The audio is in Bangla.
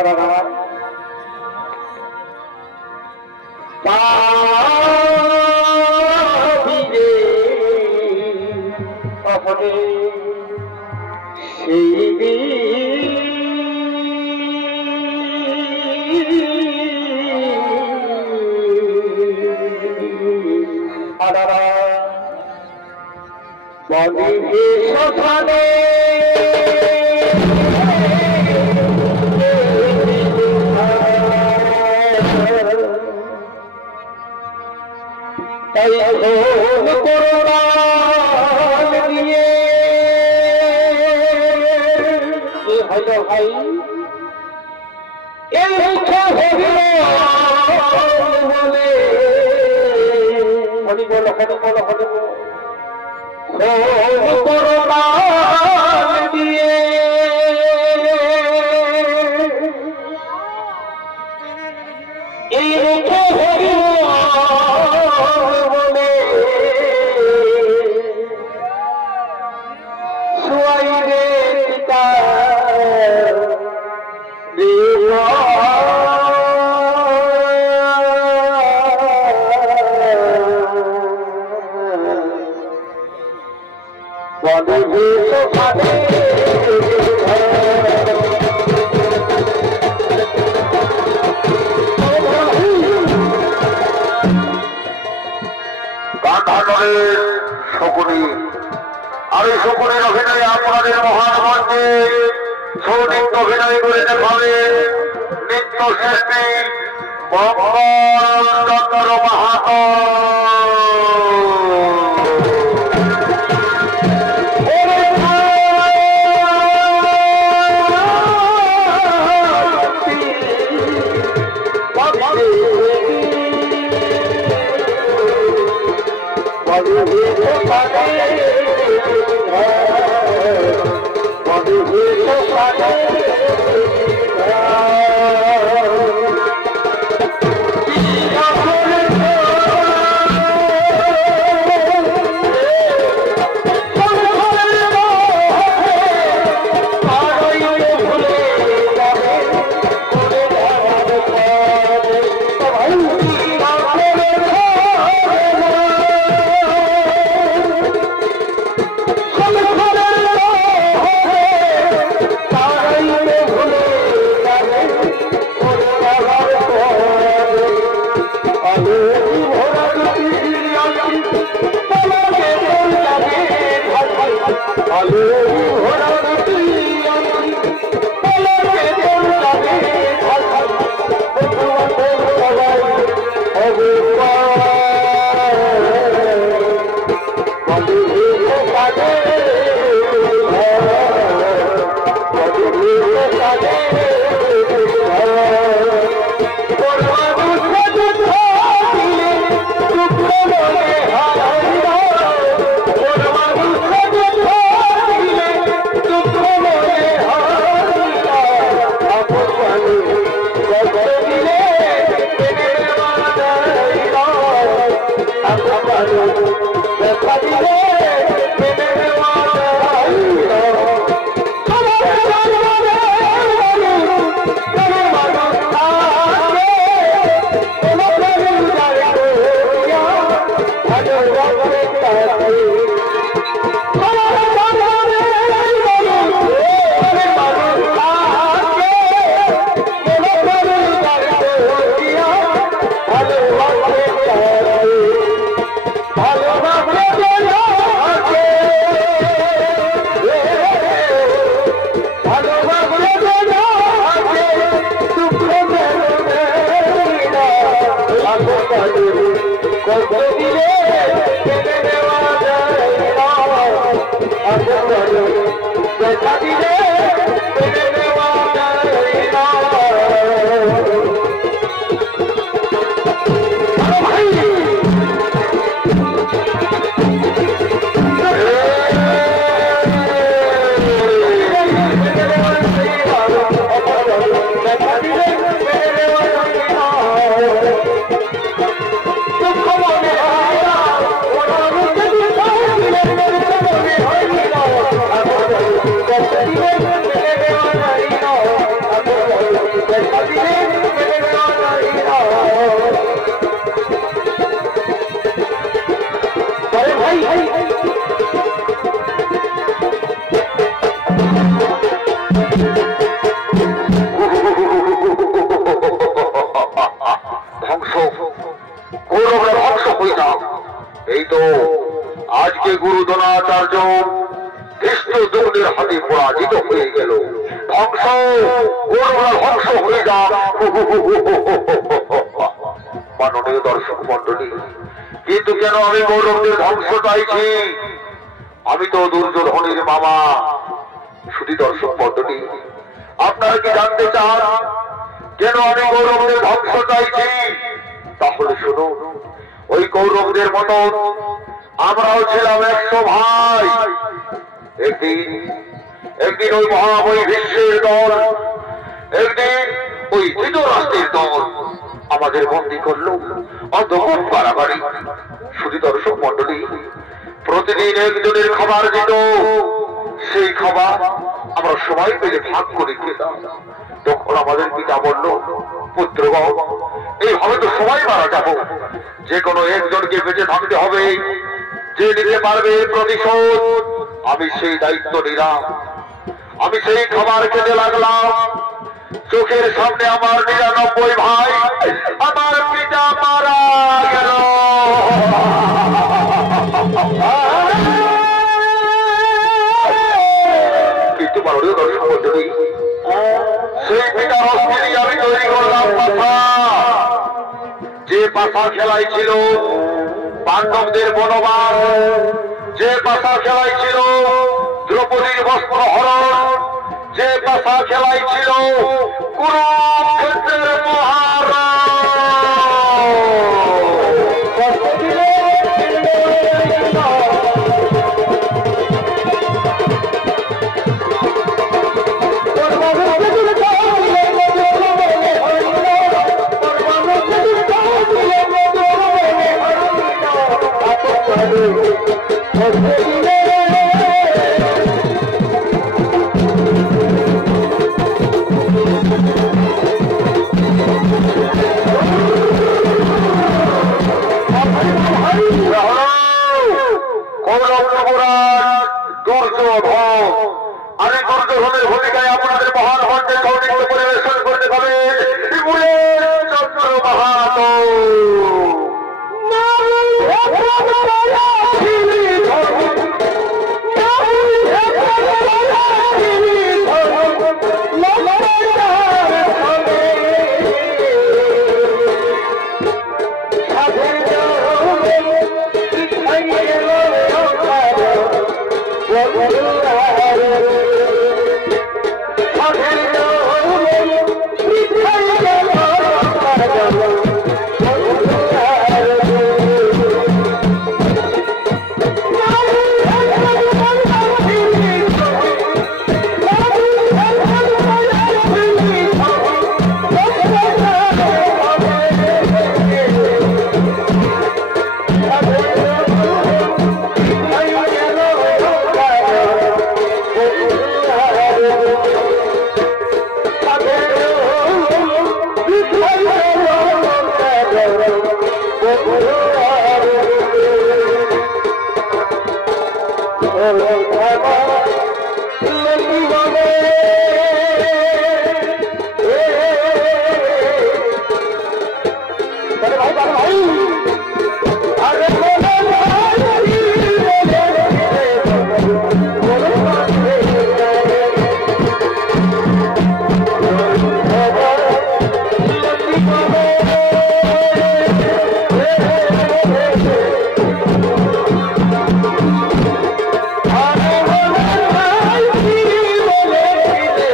Oh, আজকে গুরু দ্রোণাচার্য কৃষ্ণ দ্রোণের হাতে পরাজিত হয়ে গেল। ধ্বংস, কৌরবরা ধ্বংস হয়ে যা। মাননীয় দর্শক মন্ডলী, কিন্তু কেন আমি কৌরবদের ধ্বংস চাইছি? আমি তো দুর্যোধনের মামা। শুধু দর্শক মন্ডলী, আপনারা কি জানতে চান কেন আমি কৌরবদের ধ্বংস চাইছি? তাহলে শুনুন, ওই কৌরবদের মতো আমরাও ছিলাম 100 ভাই। একদিন ওই মহাময়ী ভীষ্মের দল, একদিন ওই ধৃতরাষ্ট্রের দল আমাদের বন্দী করলো অন্ধকার বাড়াবাড়ি। শুধু দর্শক মন্ডলী, প্রতিদিন একজনের খাবার দিত। সেই খাবার আমরা সবাই মিলে ভাগ করে খেতাম। তখন আমাদের পিতা বলল, পুত্রগণ, এইভাবে তো সবাই মারা যাব, যে কোনো একজনকে বেঁচে থাকতে হবে। যে নিতে পারবে প্রতিশোধ, আমি সেই দায়িত্ব নিলাম। আমি সেই খাবার খেতে লাগলাম। চোখের সামনে আমার 99 ভাই, আমার পিতা মারা গেল। কিন্তু মাননীয় দর্শক মন্ডলী, সেই পিতার অস্থিতি আমি তৈরি করলাম পাশা। যে পাশা খেলাই ছিল পাণ্ডবদের বনবাস, যে পাশা খেলাই ছিল দ্রৌপদীর বস্ত্র হরণ, যে পাশা খেলাই ছিল কুরুক্ষেত্রের মহারণ। আমি দুর্যোধনের ভূমিকায় আপনাদের মহান মঞ্চে সৌনৃত্য পরিবেশন করতে পারে চন্দ্র মাহাতো। Oh,